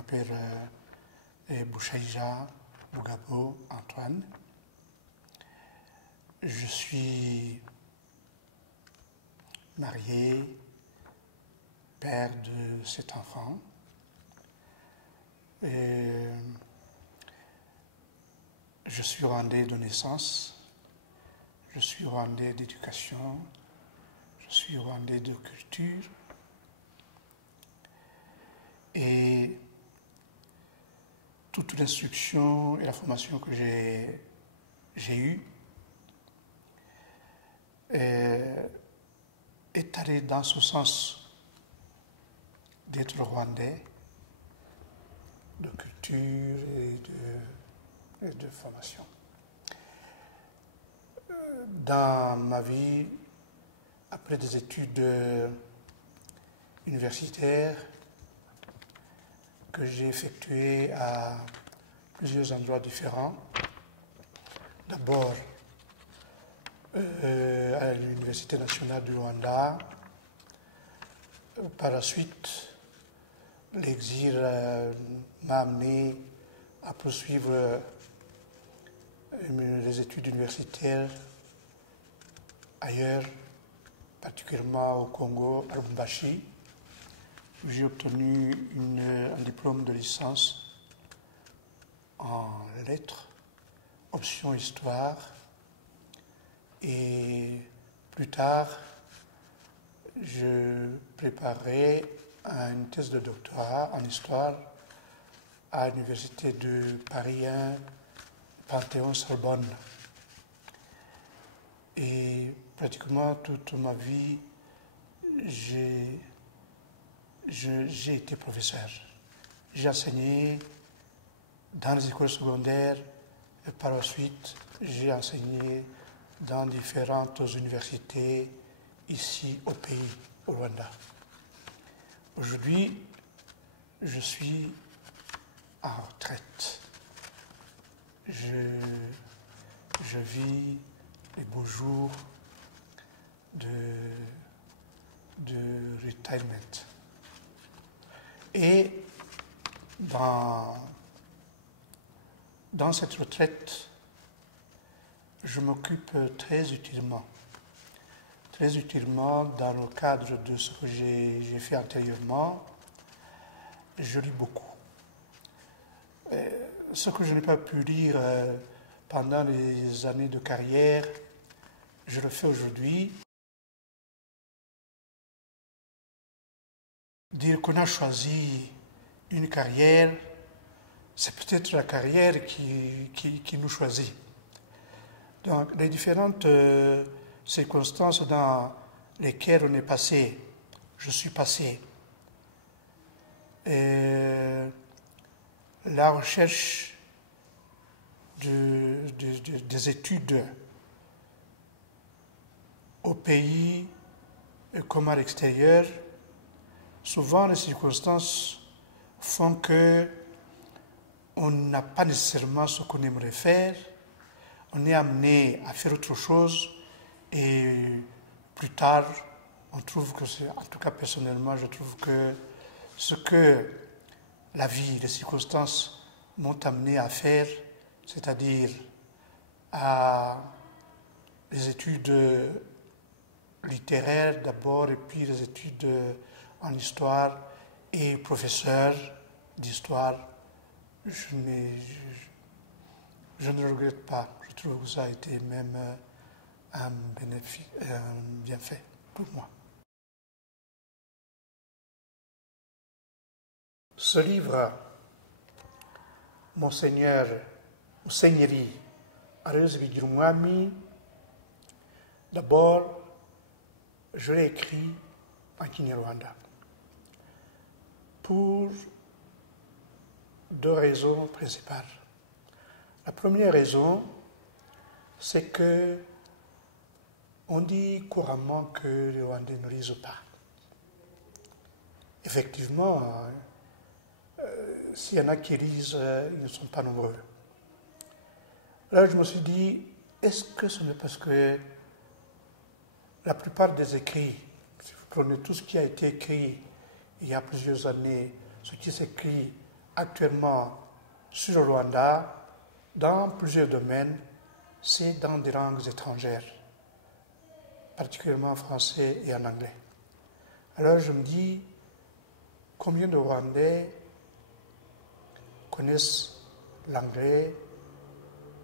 m'appelle Bouchaïja Bougabo Antoine. Je suis marié, père de 7 enfants. Et je suis rwandais de naissance, je suis rwandais d'éducation, je suis rwandais de culture. Et toute l'instruction et la formation que j'ai eue est allée dans ce sens d'être rwandais, de culture et de formation. Dans ma vie, après des études universitaires que j'ai effectuées à plusieurs endroits différents, d'abord à l'Université nationale du Rwanda, par la suite, l'exil m'a amené à poursuivre les études universitaires ailleurs, particulièrement au Congo, à Lubumbashi. J'ai obtenu un diplôme de licence en lettres, option histoire, et plus tard, je préparais une thèse de doctorat en histoire à l'Université de Paris 1, Panthéon-Sorbonne. Et pratiquement toute ma vie, j'ai été professeur. J'ai enseigné dans les écoles secondaires et par la suite, j'ai enseigné dans différentes universités ici au pays, au Rwanda. Aujourd'hui, je suis en retraite. Je vis les beaux jours de retirement. Et dans cette retraite, je m'occupe très utilement dans le cadre de ce que j'ai fait antérieurement. Je lis beaucoup. Ce que je n'ai pas pu lire pendant les années de carrière, je le fais aujourd'hui. Dire qu'on a choisi une carrière, c'est peut-être la carrière qui nous choisit. Donc, les différentes circonstances dans lesquelles on est passé, je suis passé. La recherche des études au pays comme à l'extérieur, souvent les circonstances font que on n'a pas nécessairement ce qu'on aimerait faire, on est amené à faire autre chose et plus tard, on trouve que en tout cas personnellement, je trouve que ce que la vie, les circonstances m'ont amené à faire, c'est-à-dire à les études littéraires d'abord et puis les études en histoire et professeur d'histoire, je ne le regrette pas. Je trouve que ça a été même un bienfait pour moi. Ce livre, Musenyeri Aloys Bigirumwami, d'abord, je l'ai écrit en Kinyarwanda pour 2 raisons principales. La première raison, c'est que on dit couramment que les Rwandais ne lisent pas. Effectivement, s'il y en a qui lisent, ils ne sont pas nombreux. Là, je me suis dit, est-ce que ce n'est parce que la plupart des écrits, si vous prenez tout ce qui a été écrit il y a plusieurs années, ce qui s'écrit actuellement sur le Rwanda, dans plusieurs domaines, c'est dans des langues étrangères, particulièrement en français et en anglais. Alors je me dis, combien de Rwandais connaissent l'anglais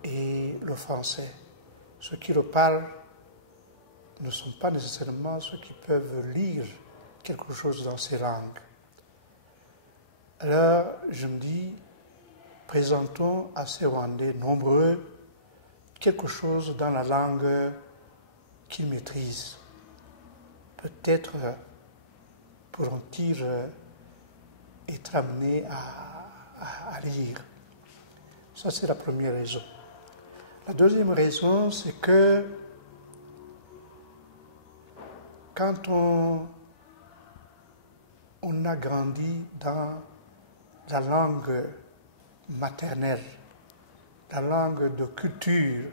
et le français? Ceux qui le parlent ne sont pas nécessairement ceux qui peuvent lire quelque chose dans ces langues. Alors je me dis, présentons à ces Rwandais nombreux quelque chose dans la langue qu'ils maîtrisent. Peut-être pourront-ils être amenés à lire. Ça, c'est la première raison. La deuxième raison, c'est que quand on a grandi dans la langue maternelle, la langue de culture,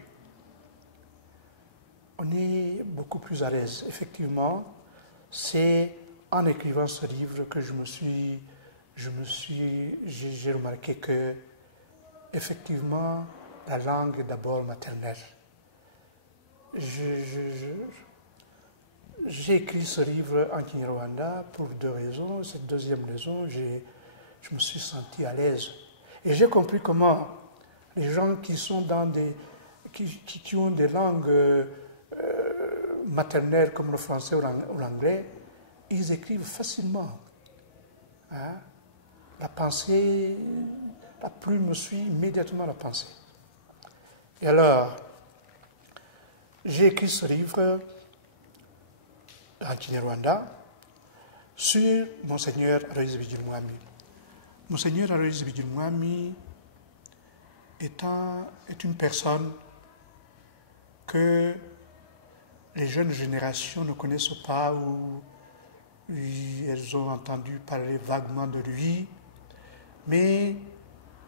on est beaucoup plus à l'aise. Effectivement, c'est en écrivant ce livre que j'ai remarqué que, effectivement, la langue est d'abord maternelle. J'ai écrit ce livre en Kinyarwanda pour deux raisons. Cette deuxième raison, je me suis senti à l'aise. Et j'ai compris comment les gens qui sont qui ont des langues maternelles comme le français ou l'anglais, ils écrivent facilement. Hein? La pensée, la plume suit immédiatement la pensée. Et alors, j'ai écrit ce livre en Kinyarwanda sur Monseigneur Aloys Bigirumwami. Monseigneur Aloys Bigirumwami est une personne que les jeunes générations ne connaissent pas ou elles ont entendu parler vaguement de lui, mais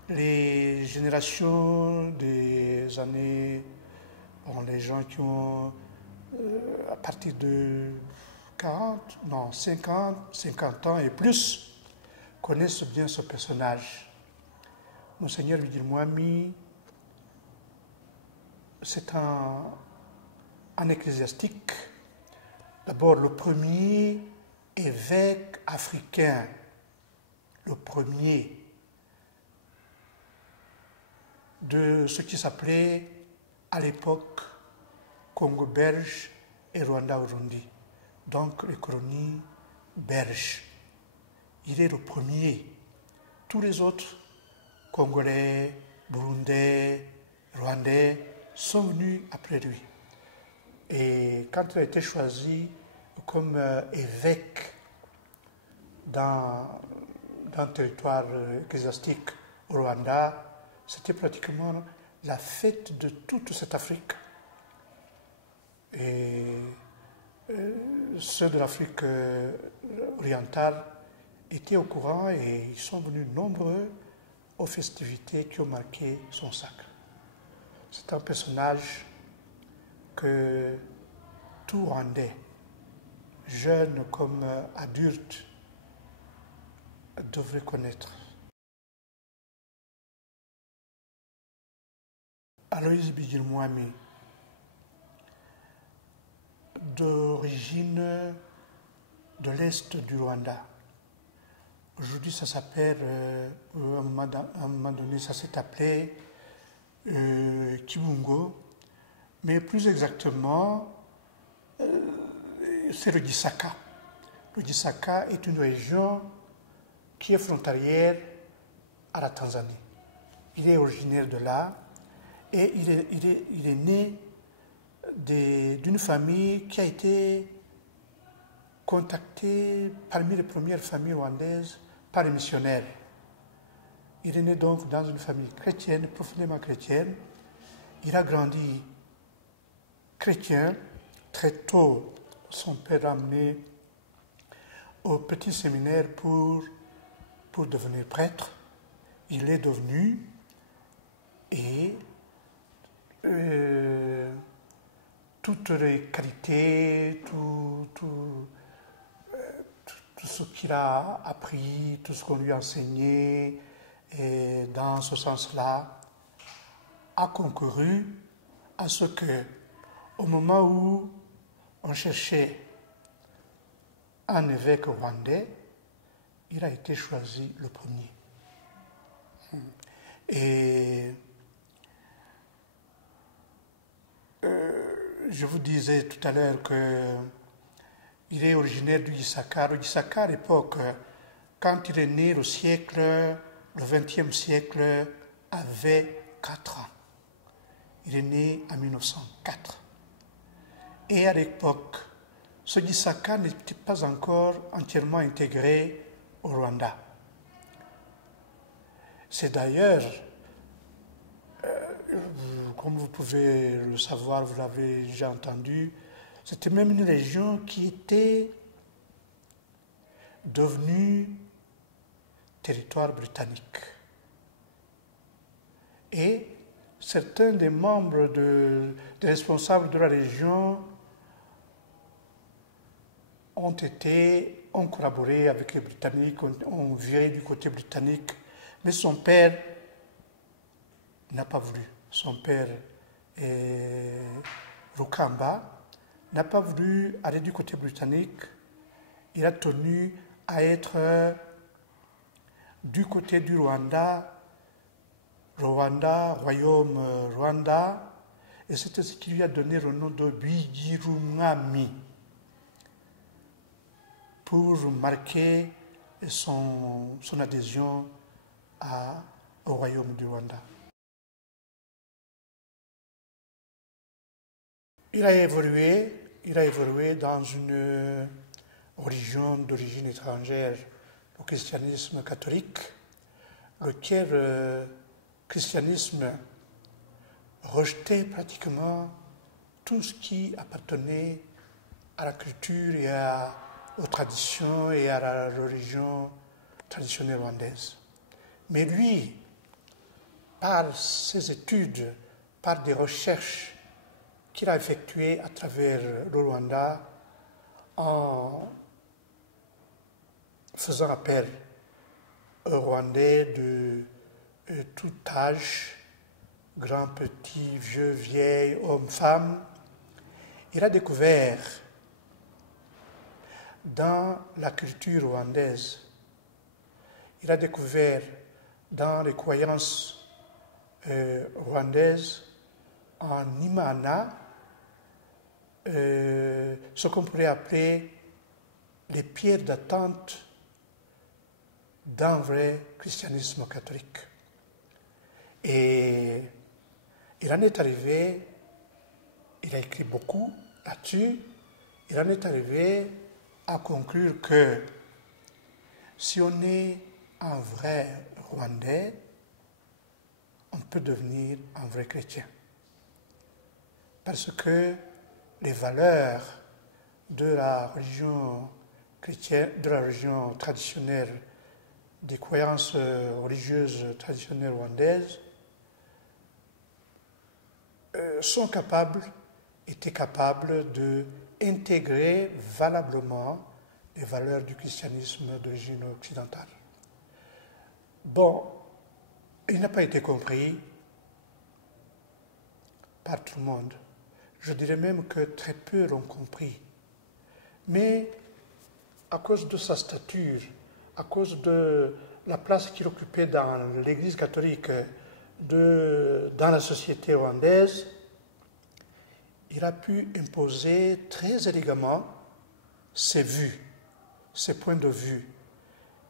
les générations des années, les gens qui ont à partir de 50 ans et plus, connaissent bien ce personnage. Monseigneur Bigirumwami, c'est un ecclésiastique, d'abord le premier évêque africain, le premier de ce qui s'appelait à l'époque Congo belge et Rwanda aujourd'hui, donc les colonies belges. Il est le premier. Tous les autres, Congolais, Burundais, Rwandais, sont venus après lui. Et quand il a été choisi comme évêque dans le territoire ecclésiastique au Rwanda, c'était pratiquement la fête de toute cette Afrique. Et ceux de l'Afrique orientale étaient au courant et ils sont venus nombreux aux festivités qui ont marqué son sacre. C'est un personnage que tout Rwandais, jeunes comme adultes, devrait connaître. Aloys Bigirumwami, d'origine de l'Est du Rwanda. Aujourd'hui, ça s'appelle, à un moment donné, ça s'est appelé Kibungo, mais plus exactement, c'est le Gisaka. Le Gisaka est une région qui est frontalière à la Tanzanie. Il est originaire de là et il est né d'une famille qui a été contactée parmi les premières familles rwandaises par les missionnaires. Il est né donc dans une famille chrétienne, profondément chrétienne. Il a grandi chrétien. Très tôt, son père l'a amené au petit séminaire pour devenir prêtre. Il est devenu et toutes les qualités, tout ce qu'il a appris, tout ce qu'on lui a enseigné, et dans ce sens-là, a concouru à ce que, au moment où on cherchait un évêque rwandais, il a été choisi le premier. Et je vous disais tout à l'heure qu'il est originaire du Gisaka. Le Gisaka, à l'époque, quand il est né au siècle, le XXe siècle, avait 4 ans. Il est né en 1904. Et à l'époque, ce Gisaka n'était pas encore entièrement intégré au Rwanda. C'est d'ailleurs, comme vous pouvez le savoir, vous l'avez déjà entendu, c'était même une région qui était devenue territoire britannique. Et certains des membres des responsables de la région ont collaboré avec les Britanniques, ont viré du côté britannique, mais son père n'a pas voulu. Son père, Rukamba, n'a pas voulu aller du côté britannique. Il a tenu à être du côté du Rwanda, royaume Rwanda, et c'est ce qui lui a donné le nom de Bigirumwami, pour marquer son adhésion au royaume du Rwanda. Il a évolué dans une religion d'origine étrangère, le christianisme catholique, lequel christianisme rejetait pratiquement tout ce qui appartenait à la culture et aux traditions et à la religion traditionnelle rwandaise. Mais lui, par ses études, par des recherches qu'il a effectuées à travers le Rwanda, en faisant appel aux Rwandais de tout âge, grands, petits, vieux, vieilles, hommes, femmes, il a découvert dans la culture rwandaise, il a découvert dans les croyances rwandaises en Imana ce qu'on pourrait appeler les pierres d'attente d'un vrai christianisme catholique. Et il en est arrivé, il a écrit beaucoup là-dessus, il en est arrivé à conclure que si on est un vrai Rwandais, on peut devenir un vrai chrétien. Parce que les valeurs de la religion chrétienne, de la religion traditionnelle, des croyances religieuses traditionnelles rwandaises, étaient capables d'intégrer valablement les valeurs du christianisme d'origine occidentale. Bon, il n'a pas été compris par tout le monde. Je dirais même que très peu l'ont compris. Mais à cause de sa stature, à cause de la place qu'il occupait dans l'Église catholique, dans la société rwandaise, il a pu imposer très élégamment ses vues, ses points de vue.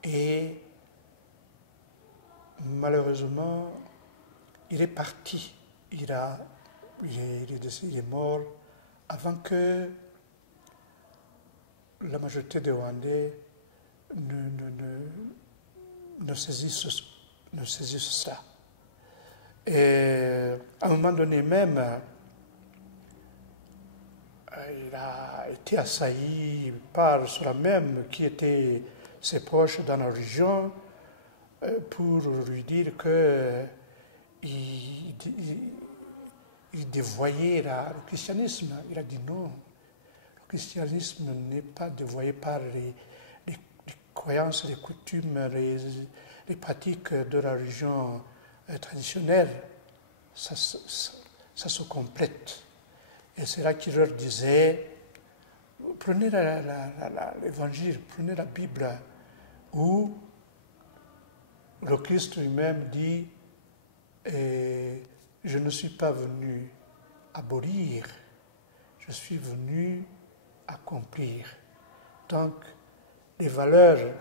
Et malheureusement, il est parti. Il est mort avant que la majorité des Rwandais ne saisissent ça. Et à un moment donné même, il a été assailli par ceux-là même qui étaient ses proches dans la religion pour lui dire qu'il dévoyait le christianisme. Il a dit non, le christianisme n'est pas dévoyé par les croyances, les coutumes, les pratiques de la religion traditionnelle, ça se complète. Et c'est là qu'il leur disait, prenez l'évangile, prenez la Bible, où le Christ lui-même dit, je ne suis pas venu abolir, je suis venu accomplir. Donc, les valeurs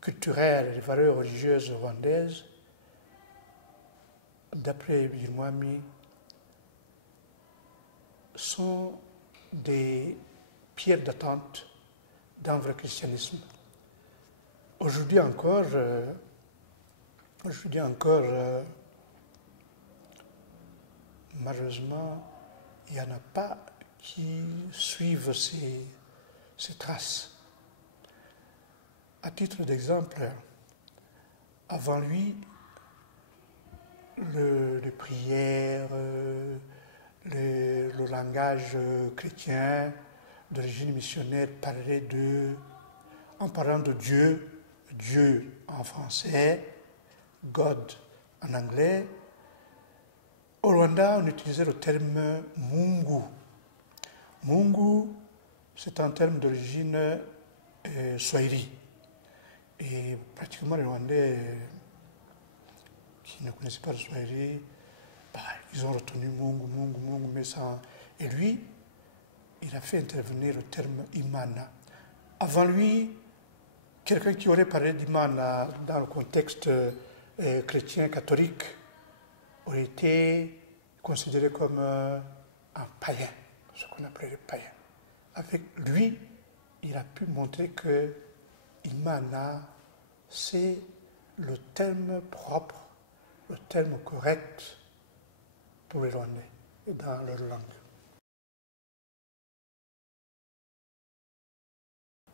culturelles, les valeurs religieuses rwandaises, d'après Birimwami, sont des pierres d'attente dans le vrai christianisme. Aujourd'hui encore, malheureusement, il n'y en a pas qui suivent ces traces. À titre d'exemple, avant lui, les prières, le langage chrétien d'origine missionnaire parlait en parlant de Dieu, Dieu en français, God en anglais. Au Rwanda, on utilisait le terme Mungu. Mungu, c'est un terme d'origine Swahili. Et pratiquement les Rwandais qui ne connaissaient pas le Swahili, ils ont retenu Mungu, mais ça. Et lui, il a fait intervenir le terme Imana. Avant lui, quelqu'un qui aurait parlé d'Imana dans le contexte chrétien catholique aurait été considéré comme un païen, ce qu'on appelait le païen. Avec lui, il a pu montrer que Imana, c'est le terme propre, le terme correct pour les Rwandais et dans leur langue.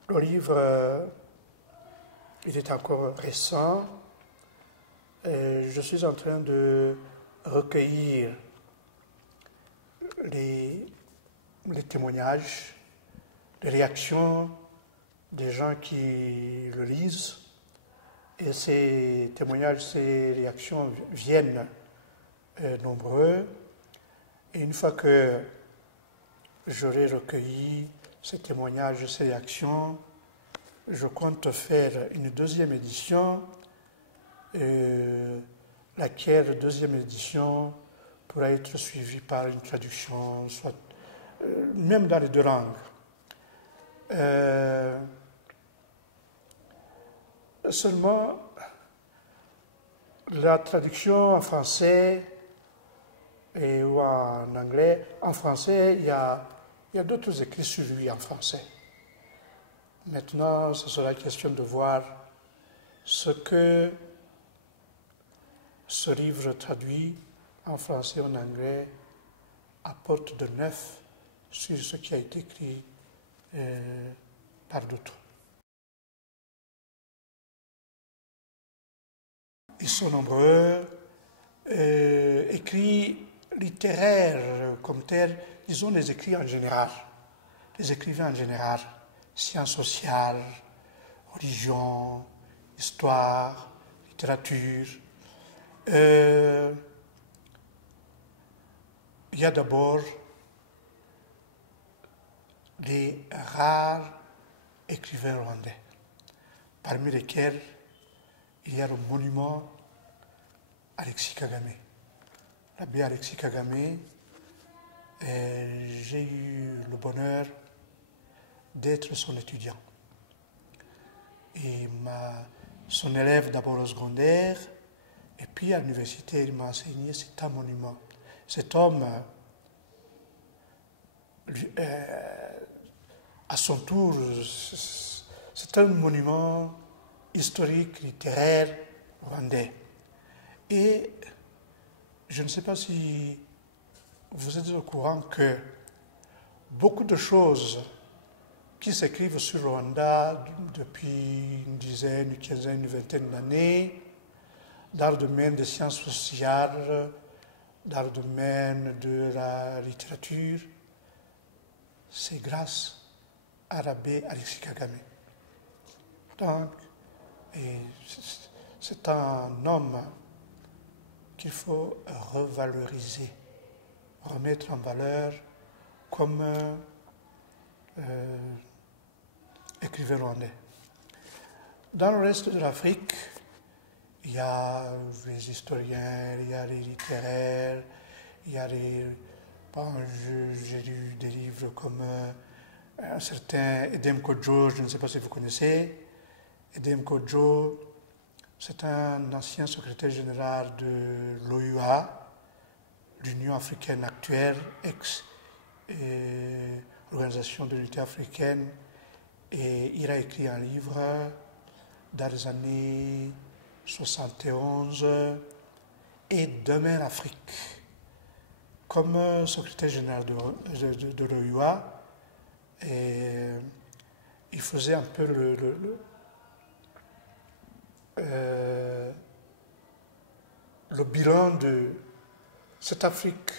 Le livre, il est encore récent. Et je suis en train de recueillir les témoignages, les réactions des gens qui le lisent. Et ces témoignages, ces réactions viennent nombreux. Et une fois que j'aurai recueilli ces témoignages, ces réactions, je compte faire une deuxième édition, laquelle deuxième édition pourra être suivie par une traduction, soit même dans les deux langues. Seulement, la traduction en français ou en anglais, en français, il y a d'autres écrits sur lui en français. Maintenant, ce sera question de voir ce que ce livre traduit en français et en anglais apporte de neuf sur ce qui a été écrit par d'autres. Ils sont nombreux, écrits littéraires comme tels, disons les écrits en général, les écrivains en général, sciences sociales, religion, histoire, littérature. Il y a d'abord les rares écrivains rwandais, parmi lesquels il y a le monument Alexis Kagame. L'abbé Alexis Kagame, j'ai eu le bonheur d'être son étudiant. Et son élève d'abord au secondaire, et puis à l'université, il m'a enseigné, c'est un monument. Cet homme, à son tour, c'est un monument historique, littéraire, rwandais. Et je ne sais pas si vous êtes au courant que beaucoup de choses qui s'écrivent sur le Rwanda depuis une dizaine, une quinzaine, une vingtaine d'années, dans le domaine des sciences sociales, dans le domaine de la littérature, c'est grâce à l'abbé Alexis Kagame. Donc, c'est un homme qu'il faut revaloriser, remettre en valeur comme écrivain rwandais. Dans le reste de l'Afrique, il y a les historiens, il y a les littéraires, il y a les... Bon, j'ai lu des livres comme un certain Edem Kodjo, je ne sais pas si vous connaissez. Edem Kodjo, c'est un ancien secrétaire général de l'OUA, l'Union africaine actuelle, ex-Organisation de l'unité africaine, et il a écrit un livre dans les années 71 et Demain l'Afrique. Comme secrétaire général de l'OUA, il faisait un peu le bilan de cette Afrique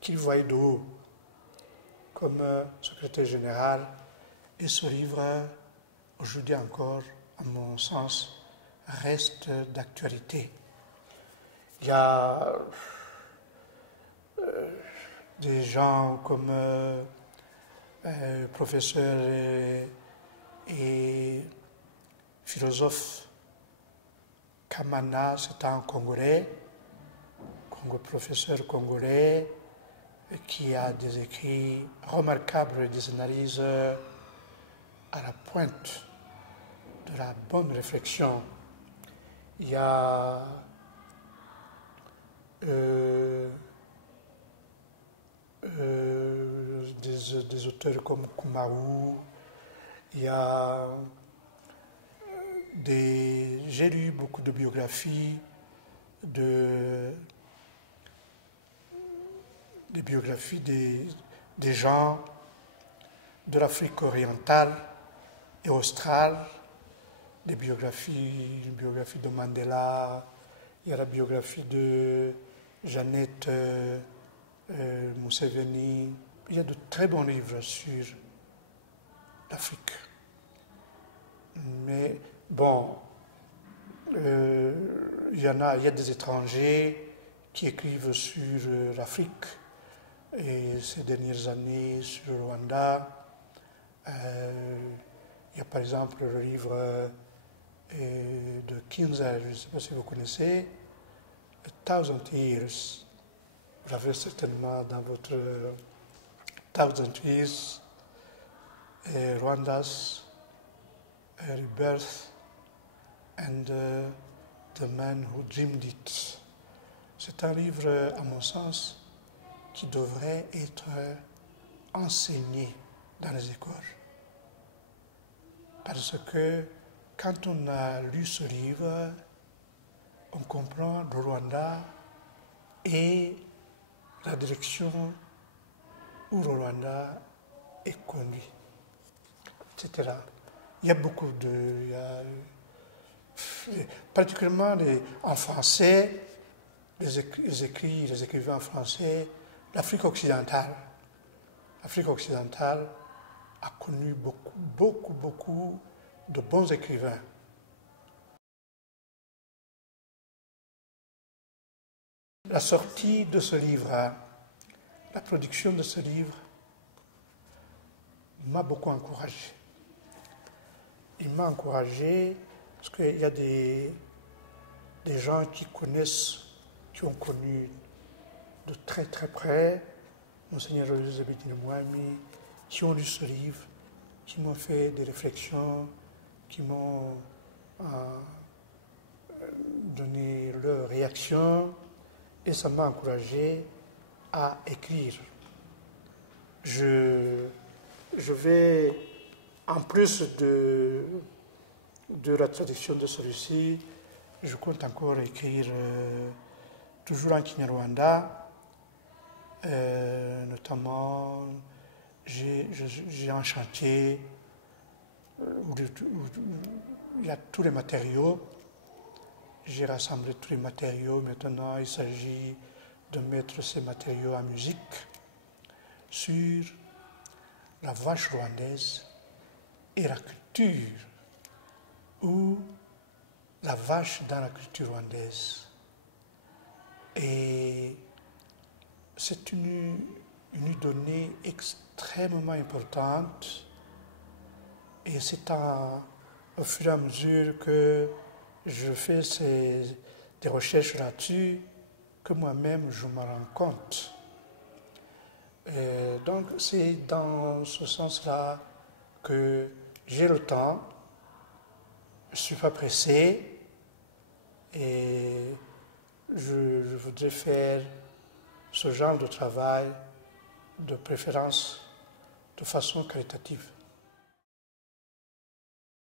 qu'il voyait de haut comme secrétaire général. Et ce livre, aujourd'hui encore, à mon sens, reste d'actualité. Il y a des gens comme professeur et philosophe Kamana, c'est un Congolais, professeur congolais, qui a des écrits remarquables et des analyses à la pointe de la bonne réflexion. Il y a des auteurs comme Kumaou, il y a j'ai lu beaucoup de biographies, des gens de l'Afrique orientale et australe, une biographie de Mandela, il y a la biographie de Jeannette Museveni. Il y a de très bons livres sur l'Afrique. Mais bon, il y a des étrangers qui écrivent sur l'Afrique et ces dernières années sur le Rwanda. Il y a par exemple le livre de Kinzer, je ne sais pas si vous connaissez, A Thousand Years. Vous l'avez certainement dans votre Thousand Years, Rwanda's Rebirth and the Man Who Dreamed It. C'est un livre, à mon sens, qui devrait être enseigné dans les écoles. Parce que quand on a lu ce livre, on comprend le Rwanda et la direction où le Rwanda est conduit, etc. Il y a beaucoup particulièrement en français, les écrivains en français, l'Afrique occidentale. L'Afrique occidentale a connu beaucoup de bons écrivains. La sortie de ce livre, la production de ce livre m'a beaucoup encouragé. Il m'a encouragé parce qu'il y a des gens qui ont connu de très très près Monseigneur Elisabeth Mwami, qui ont lu ce livre, qui m'ont fait des réflexions, qui m'ont donné leurs réactions, et ça m'a encouragé à écrire. Je vais, en plus de la traduction de celui-ci, je compte encore écrire toujours en Kinyarwanda. Notamment, j'ai un chantier où il y a tous les matériaux. J'ai rassemblé tous les matériaux. Maintenant, il s'agit de mettre ces matériaux en musique sur la vache rwandaise et la culture, où la vache dans la culture rwandaise. Et c'est une donnée extrêmement importante. Et c'est au fur et à mesure que je fais des recherches là-dessus que moi-même je me rends compte. Et donc c'est dans ce sens-là que j'ai le temps, je ne suis pas pressé et je voudrais faire ce genre de travail de préférence de façon qualitative.